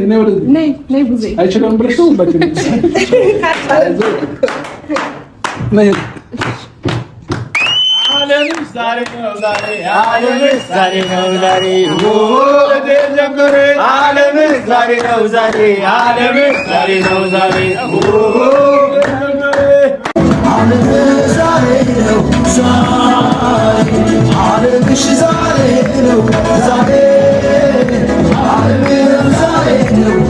ነይ ብዙ አይችልም ብለሽ ነው ባጭ ዓለም ዛሬ ነው ዛሬ ዓለም ዛሬ ነው ዛሬ ወደ ጀምሬ ዓለም ዛሬ ነው ዛሬ ዓለም ዛሬ ነው ዛሬ ዓለም ዛሬ ነው ዛሬ ዓለም ዛሬ ነው ዛሬ ዓለም ዛሬ ነው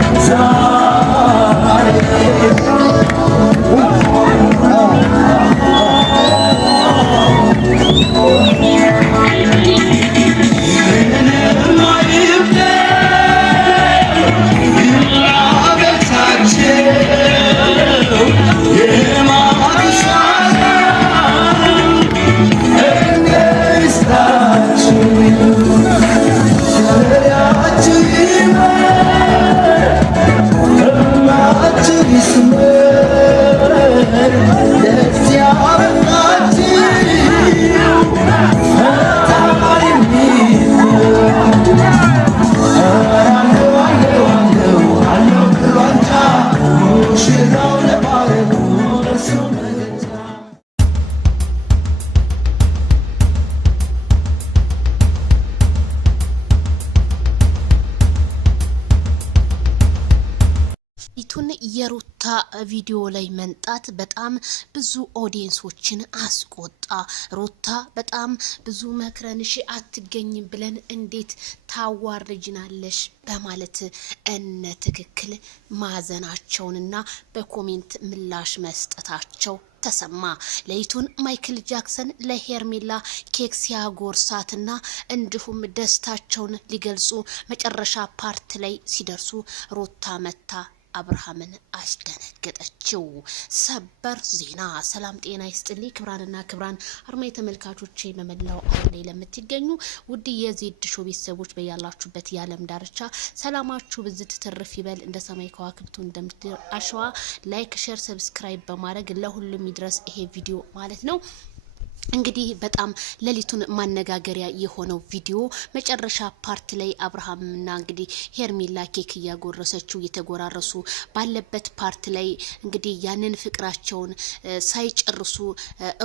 የሩታ ቪዲዮ ላይ መንጣት በጣም ብዙ ኦዲየንሶችን አስቆጣ። ሩታ በጣም ብዙ መክረንሽ አትገኝም ብለን እንዴት ታዋርጅናለሽ በማለት እነ ትክክል ማዘናቸውንና በኮሜንት ምላሽ መስጠታቸው ተሰማ። ለይቱን ማይክል ጃክሰን ለሄርሜላ ኬክ ሲያጎርሳትና እንዲሁም ደስታቸውን ሊገልጹ መጨረሻ ፓርት ላይ ሲደርሱ ሩታ መታ አብርሃምን አስደነገጠችው። ሰበር ዜና። ሰላም ጤና ይስጥልኝ ክብራንና ክብራን አርማይ ተመልካቾቼ በመላው ዓለም ላይ ለምትገኙ ውድ የዜድ ሾው ቤተሰቦች በያላችሁበት የዓለም ዳርቻ ሰላማችሁ ብዝት ትርፍ ይበል እንደ ሰማይ ከዋክብቱ እንደምትር አሸዋ። ላይክ ሼር ሰብስክራይብ በማድረግ ለሁሉም ይድረስ ይሄ ቪዲዮ ማለት ነው። እንግዲህ በጣም ሌሊቱን ማነጋገሪያ የሆነው ቪዲዮ መጨረሻ ፓርት ላይ አብርሃምና እንግዲህ ሄርሜላ ኬክ ያጎረሰችው የተጎራረሱ ባለበት ፓርት ላይ እንግዲህ ያንን ፍቅራቸውን ሳይጨርሱ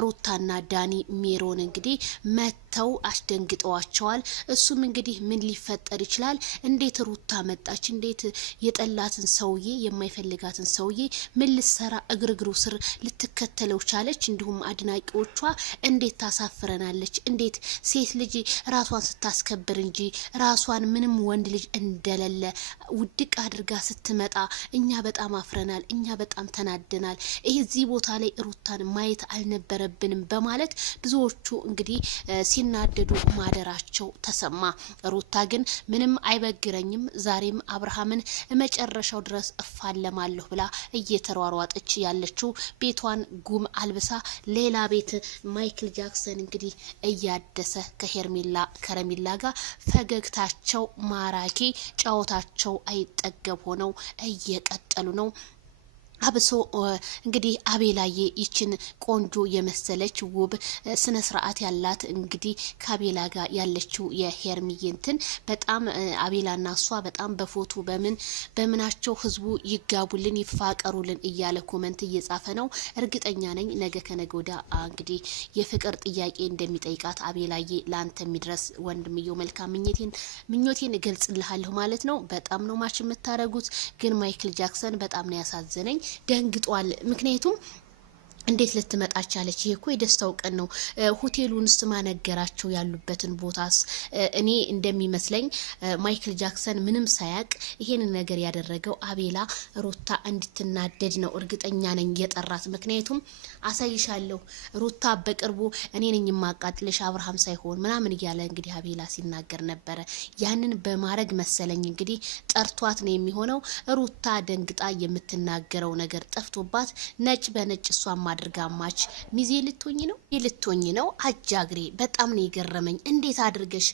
ሩታና ዳኒ ሜሮን እንግዲህ መተው አስደንግጠዋቸዋል። እሱም እንግዲህ ምን ሊፈጠር ይችላል? እንዴት ሩታ መጣች? እንዴት የጠላትን ሰውዬ የማይፈልጋትን ሰውዬ ምን ልትሰራ እግርግሩ ስር ልትከተለው ቻለች? እንዲሁም አድናቂዎቿ እንዴት ታሳፍረናለች? እንዴት ሴት ልጅ ራሷን ስታስከብር እንጂ ራሷን ምንም ወንድ ልጅ እንደሌለ ውድቅ አድርጋ ስትመጣ እኛ በጣም አፍረናል፣ እኛ በጣም ተናደናል። እዚህ ቦታ ላይ ሩታን ማየት አልነበረብንም በማለት ብዙዎቹ እንግዲህ ሲናደዱ ማደራቸው ተሰማ። ሩታ ግን ምንም አይበግረኝም፣ ዛሬም አብርሃምን መጨረሻው ድረስ እፋለማለሁ ብላ እየተሯሯጠች ያለችው ቤቷን ጉም አልብሳ ሌላ ቤት ማይክል ጃክሰን እንግዲህ እያደሰ ከሄርሜላ ጋር ፈገግታቸው ማራኪ ጨዋታቸው አይጠገብ ሆነው እየቀጠሉ ነው። አብሶ እንግዲህ አቤላዬ ይችን ቆንጆ የመሰለች ውብ ስነ ስርዓት ያላት እንግዲህ ከአቤላ ጋር ያለችው የሄርሚዬንትን በጣም አቤላና እሷ በጣም በፎቶ በምናቸው ህዝቡ ይጋቡልን ይፋቀሩልን እያለ ኮመንት እየጻፈ ነው። እርግጠኛ ነኝ ነገ ከነገ ወዲያ እንግዲህ የፍቅር ጥያቄ እንደሚጠይቃት አቤላዬ ላንተ የሚድረስ ወንድምየው መልካም ምኞቴን እገልጽልሃለሁ ማለት ነው። በጣም ነው ማች የምታረጉት። ግን ማይክል ጃክሰን በጣም ነው ያሳዘነኝ። ደንግጧል። ምክንያቱም እንዴት ልትመጣ ቻለች? ይሄ እኮ የደስታው ቀን ነው። ሆቴሉንስ ማነገራቸው ያሉበትን ቦታስ? እኔ እንደሚመስለኝ ማይክል ጃክሰን ምንም ሳያቅ ይሄን ነገር ያደረገው አቤላ ሩታ እንድትናደድ ነው። እርግጠኛ ነኝ የጠራት። ምክንያቱም አሳይሻለሁ ሩታ በቅርቡ እኔ ነኝ የማቃጥልሽ አብርሃም ሳይሆን ምናምን እያለ እንግዲህ አቤላ ሲናገር ነበረ። ያንን በማረግ መሰለኝ እንግዲህ ጠርቷት ነው የሚሆነው። ሩታ ደንግጣ የምትናገረው ነገር ጠፍቶባት ነጭ በነጭ እሷ አድርጋማች ሚዜ ልትሆኝ ነው አጃግሬ በጣም ነው የገረመኝ እንዴት አድርገሽ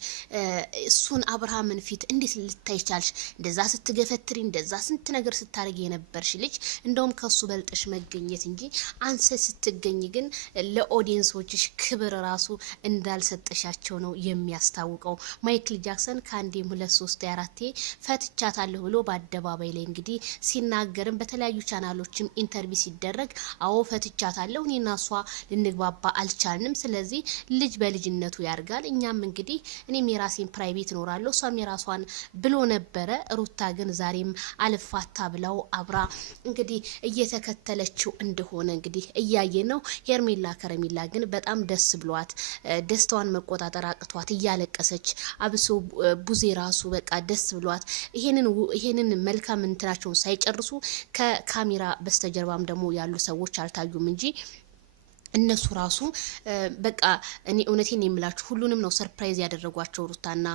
እሱን አብርሃምን ፊት እንዴት ልታይ ቻልሽ እንደዛ ስትገፈትሪ እንደዛ ስንት ነገር ስታረጊ የነበርሽ ልጅ እንደውም ከሱ በልጠሽ መገኘት እንጂ አንሰ ስትገኝ ግን ለኦዲየንሶችሽ ክብር ራሱ እንዳልሰጠሻቸው ነው የሚያስታውቀው ማይክል ጃክሰን ካንዴም 2 3 4 ፈትቻታለሁ ብሎ በአደባባይ ላይ እንግዲህ ሲናገርም በተለያዩ ቻናሎችም ኢንተርቪው ሲደረግ አዎ ፈትቻታለሁ እኔና እሷ ልንግባባ አልቻልንም ስለዚህ ልጅ በልጅነቱ ያርጋል እኛም እንግዲህ እኔም የራሴን ፕራይቬት ኖራለሁ እሷም የራሷን ብሎ ነበረ ሩታ ግን ዛሬም አልፋታ ብለው አብራ እንግዲህ እየተከተለችው እንደሆነ እንግዲህ እያየን ነው ሄርሜላ ከረሜላ ግን በጣም ደስ ብሏት ደስታዋን መቆጣጠር አቅቷት እያለቀሰች አብሶ ቡዜ ራሱ በቃ ደስ ብሏት ይሄንን መልካም እንትናቸውን ሳይጨርሱ ከካሜራ በስተጀርባም ደግሞ ያሉ ሰዎች አልታዩም እንጂ እነሱ ራሱ በቃ እኔ እውነቴን የምላችሁ ሁሉንም ነው ሰርፕራይዝ ያደረጓቸው ሩታና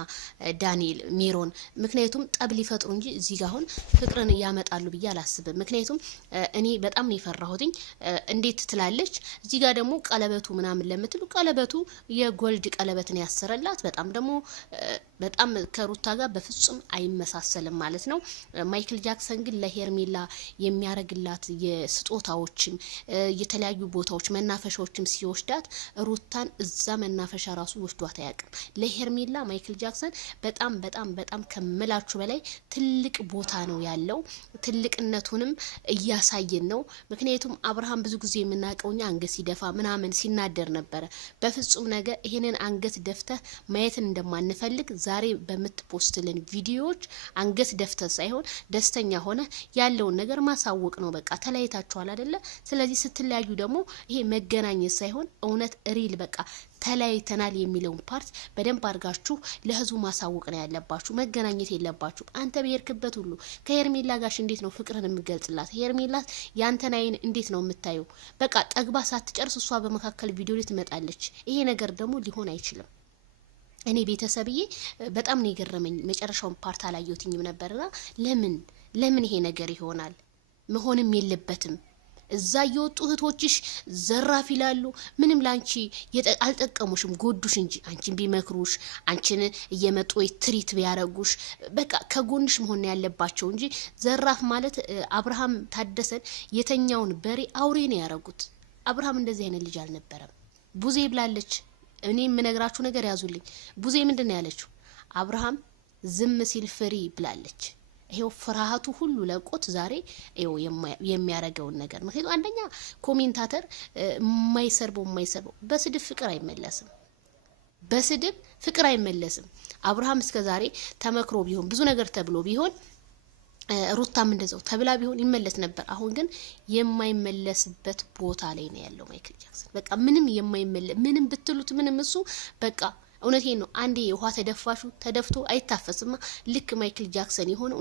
ዳንኤል ሜሮን ምክንያቱም ጠብ ሊፈጥሩ እንጂ እዚህ ጋር አሁን ፍቅርን ያመጣሉ ብዬ አላስብም ምክንያቱም እኔ በጣም ነው የፈራሁትኝ እንዴት ትላለች እዚህ ጋር ደግሞ ቀለበቱ ምናምን ለምትሉ ቀለበቱ የጎልድ ቀለበትን ያሰረላት በጣም ከሩታ ጋር በፍጹም አይመሳሰልም ማለት ነው ማይክል ጃክሰን ግን ለሄርሜላ የሚያረግላት የስጦታዎችም የተለያዩ ቦታዎች መናፈሻዎችም ሲወስዳት ሩታን እዛ መናፈሻ ራሱ ወስዷት አያውቅም ለሄርሜላ ማይክል ጃክሰን በጣም ከመላችሁ በላይ ትልቅ ቦታ ነው ያለው ትልቅነቱንም እያሳየን ነው ምክንያቱም አብርሃም ብዙ ጊዜ የምናቀውኛ አንገት ሲደፋ ምናምን ሲናደር ነበር በፍጹም ነገር ይሄንን አንገት ደፍተ ማየትን እንደማንፈልግ ዛሬ በመትፖስትልን ቪዲዮዎች አንገት ደፍተ ሳይሆን ደስተኛ ሆነ ያለውን ነገር ማሳወቅ ነው በቃ ተለያይታችኋል አይደለ ስለዚህ ስትለያዩ ደግሞ ይሄ መገናኘት ሳይሆን እውነት ሪል በቃ ተለያይተናል የሚለውን ፓርት በደንብ አድርጋችሁ ለህዝቡ ማሳወቅ ነው ያለባችሁ መገናኘት የለባችሁ አንተ በየርክበት ሁሉ ከሄርሜላ ጋር እንዴት ነው ፍቅርን የምገልጽላት ሄርሜላ ያንተን አይን እንዴት ነው የምታየው በቃ ጠግባ ሳትጨርስ እሷ በመካከል ቪዲዮ ላይ ትመጣለች ይሄ ነገር ደግሞ ሊሆን አይችልም እኔ ቤተሰብዬ በጣም ነው የገረመኝ መጨረሻውን ፓርት አላየሁትኝም ነበርና ለምን ይሄ ነገር ይሆናል መሆንም የለበትም እዛ የወጡ እህቶችሽ ዘራፍ ይላሉ ምንም ላንቺ አልጠቀሙሽም ጎዱሽ እንጂ አንቺን ቢመክሩሽ አንቺን እየመጡ ትሪት ቢያረጉሽ በቃ ከጎንሽ መሆን ያለባቸው እንጂ ዘራፍ ማለት አብርሃም ታደሰን የተኛውን በሬ አውሬ ነው ያረጉት አብርሃም እንደዚህ አይነት ልጅ አልነበረም ቡዜ ብላለች እኔ የምነግራችሁ ነገር ያዙልኝ ቡዜ ምንድነው ያለችው አብርሃም ዝም ሲል ፍሪ ብላለች ይሄው ፍራሃቱ ሁሉ ለቆት ዛሬ ይሄው የሚያረጋውን ነገር ምክንያቱም አንደኛ ኮሜንታተር የማይሰርበው በስድብ ፍቅር አይመለስም አብርሃም እስከ ዛሬ ተመክሮ ቢሆን ብዙ ነገር ተብሎ ቢሆን ሩታም እንደዛው ተብላ ቢሆን ይመለስ ነበር አሁን ግን የማይመለስበት ቦታ ላይ ነው ያለው ማይክል ጃክሰን በቃ ምንም ብትሉት ምንም እሱ በቃ እውነቴን ነው አንዴ ውሃ ተደፍቶ አይታፈስማ ልክ ማይክል ጃክሰን የሆነው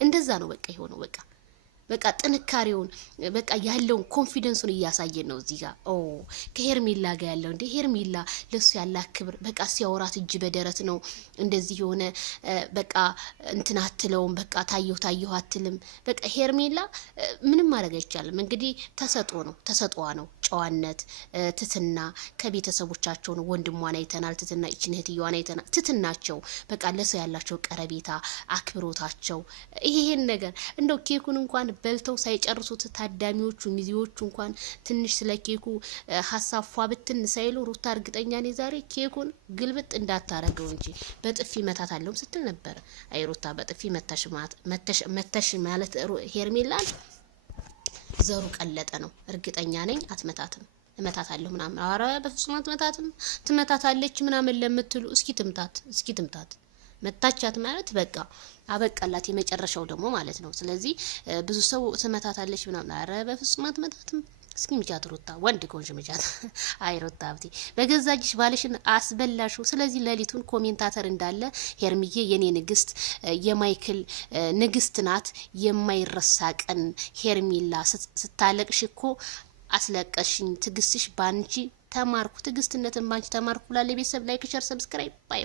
እንደዛ ነው በቃ የሆነው በቃ ጥንካሬውን በቃ ያለውን ኮንፊደንሱን እያሳየን ነው እዚህ ጋር ከሄርሜላ ጋር ያለው እንደ ሄርሜላ ለሱ ያላ ክብር በቃ ሲያወራት እጅ በደረት ነው እንደዚህ የሆነ በቃ እንትና አትለውም በቃ ታየው አትልም በቃ ሄርሜላ ምንም ማድረግ አይቻልም እንግዲህ ተሰጥዋ ነው ጨዋነት ትትና ከቤተሰቦቻቸው ነው ወንድሟን አይተናል ትትና እቺን እህትየዋን አይተናል ትትናቸው በቃ ለሰው ያላቸው ቀረቤታ አክብሮታቸው ይሄን ነገር እንደው ኬኩን እንኳን በልተው ሳይጨርሱት ታዳሚዎቹ ሚዚዎቹ እንኳን ትንሽ ስለ ኬኩ ሐሳፏ ብትን ሳይሉ ሩታ እርግጠኛ ነኝ ዛሬ ኬኩን ግልብጥ እንዳታረገው እንጂ በጥፊ መታታለውም ስትል ነበር አይ ሩታ በጥፊ መተሽ ማለት ሄርሜላን ዘሩ ቀለጠ ነው እርግጠኛ ነኝ አትመታትም እመታታለሁ ምናምን አረ በፍጹም አትመታትም ትመታታለች ምናምን ለምትሉ እስኪ ትምታት መታቻት ማለት በቃ አበቃላት የመጨረሻው ደግሞ ማለት ነው ስለዚህ ብዙ ሰው ትመታታለች ምናምን አረ በፍጹም አትመታትም እስኪ ምጫት ሩታ ወንድ ኮንሽ ምጫት አይ ሩታ አብቲ በገዛጅሽ ባልሽን አስበላሹ ስለዚህ ለሊቱን ኮሜንታተር እንዳለ ሄርሚዬ የኔ ንግስት የማይክል ንግስት ናት የማይረሳ ቀን ሄርሚላ ስታለቅሽ እኮ አስለቀሽኝ ትግስትሽ ባንቺ ተማርኩ ትግስትነትን ባንቺ ተማርኩ ላለ ቤተሰብ ላይክ ሼር ሰብስክራይብ ባይ